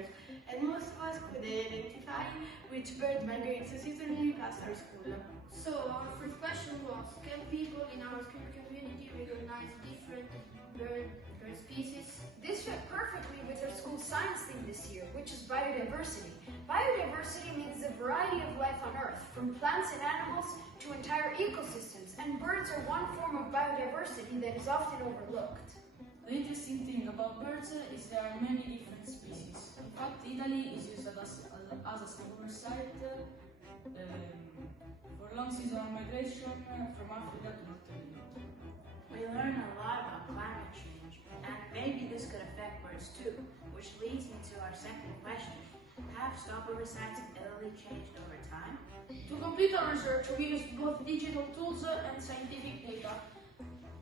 years, and most of us could identify which bird migrates seasonally past our school. So, our first question was, can people in our school community recognize different bird species? This fit perfectly with our school science theme this year, which is biodiversity. Biodiversity means the variety of life on Earth, from plants and animals to entire ecosystems, and birds are one form of biodiversity that is often overlooked. The interesting thing about birds is there are many different species. In fact, Italy is used as a stopover site for long seasonal migration from Africa to North America. We learn a lot about climate change, and maybe this could affect birds too, which leads me to our second question. Have stopover sites in Italy changed over time? To complete our research, we used both digital tools and scientific data.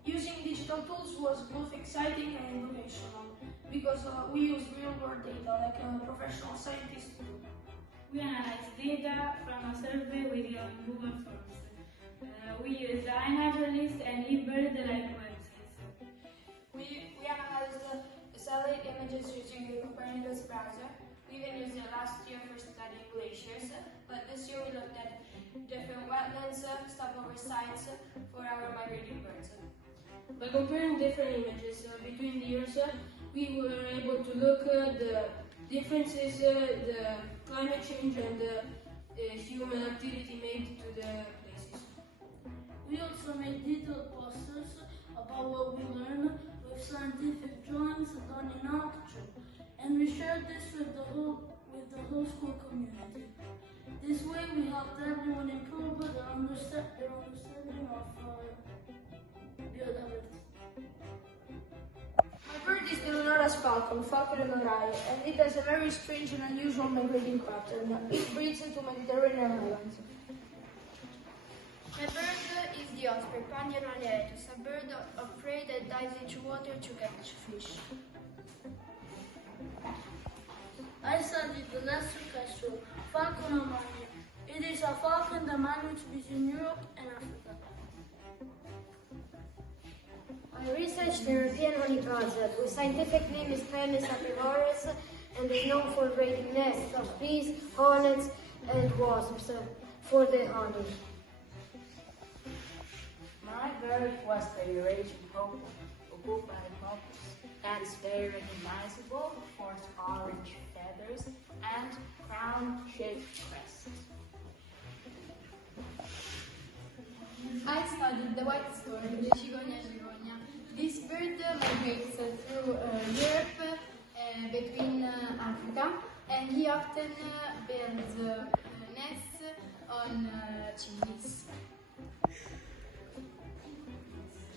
Using digital tools was both exciting and educational because we used real-world data like professional scientists do. We analyzed data from a survey we did on Google Forms. We used iNaturalist and eBird-like websites. We analyzed the satellite images using the Copernicus browser. We even used it last year for studying glaciers, but this year we looked at different wetlands, stopover sites for our migrating birds. By comparing different images between the years, we were able to look at the differences, the climate change and the human activity made to the places. We also made detailed posters about what we learned with scientific drawings done in ArcTrue, and we shared this with the whole school community. This way we helped everyone improve their understanding of biodiversity. My bird is the Leona's falcon, Falcon leonai, and it has a very strange and unusual migrating pattern. It breeds into Mediterranean islands. My bird is the osprey, Pandion alietus, a bird of prey that dives into water to catch fish. I studied the lesser kestrel, Falcon omani. It is a falcon that migrates between Europe and Africa. I researched the European honey buzzard, whose scientific name is Canis apivores and is known for raiding nests of bees, hornets, and wasps for the honey. My bird was the Eurasian hawk, that is very recognizable for its orange feathers and crown-shaped crest. I studied the white stork, the Cigogna cigogna. This bird migrates through Europe between Africa, and he often builds nests on chimneys.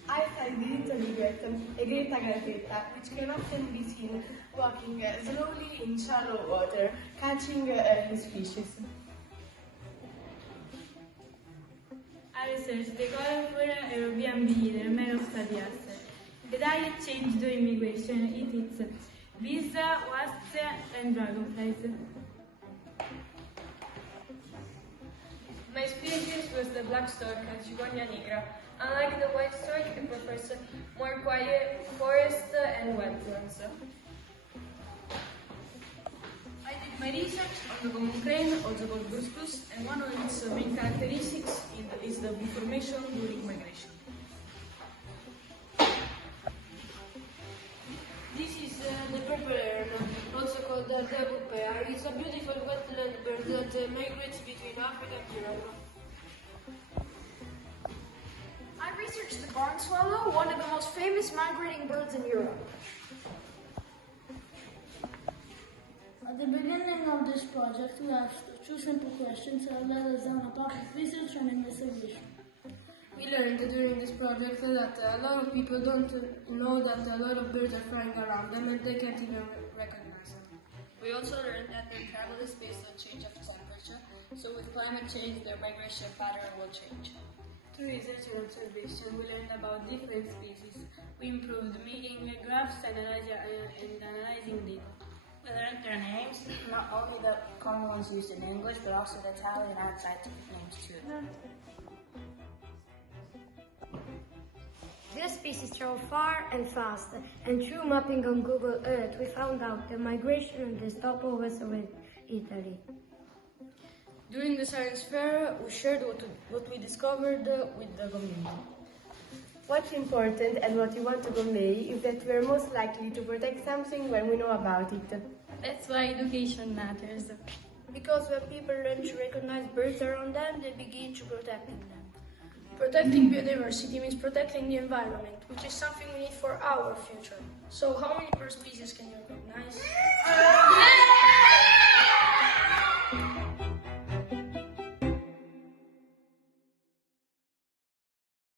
I studied the ligret, a Greta gratetta, which can often be seen walking slowly in shallow water, catching his fishes. I researched the colorful European bee, the Merostadias. The diet changed during migration. It eats bees, wasps, and dragonflies. My species was the black stork, Cigogna nigra. Unlike the white stork, it prefers more quiet forest and wetlands. I did my research on the common crane, also called gruscus, and one of its main characteristics is the bee formation during migration. This is the purple heron, also called the pupea. It's a beautiful wetland bird that migrates between Africa and Europe. I researched the barn swallow, one of the most famous migrating birds in Europe. At the beginning of this project, we asked two simple questions that led us down a path of research and investigation. We learned during this project that a lot of people don't know that a lot of birds are flying around them and they can't even recognize them. We also learned that their travel is based on change of temperature, so with climate change, their migration pattern will change. Through research and observation, we learned about different species. We improved making graphs and analyzing data. We learned their names, not only the common ones used in English, but also the Italian and scientific names too. These species travel far and fast, and through mapping on Google Earth, we found out the migration and the stopovers of Italy. During the science fair, we shared what we discovered with the community. What's important and what we want to convey is that we are most likely to protect something when we know about it. That's why education matters. Because when people learn to recognize birds around them, they begin to protect them. Protecting biodiversity means protecting the environment, which is something we need for our future. So how many bird species can you recognize?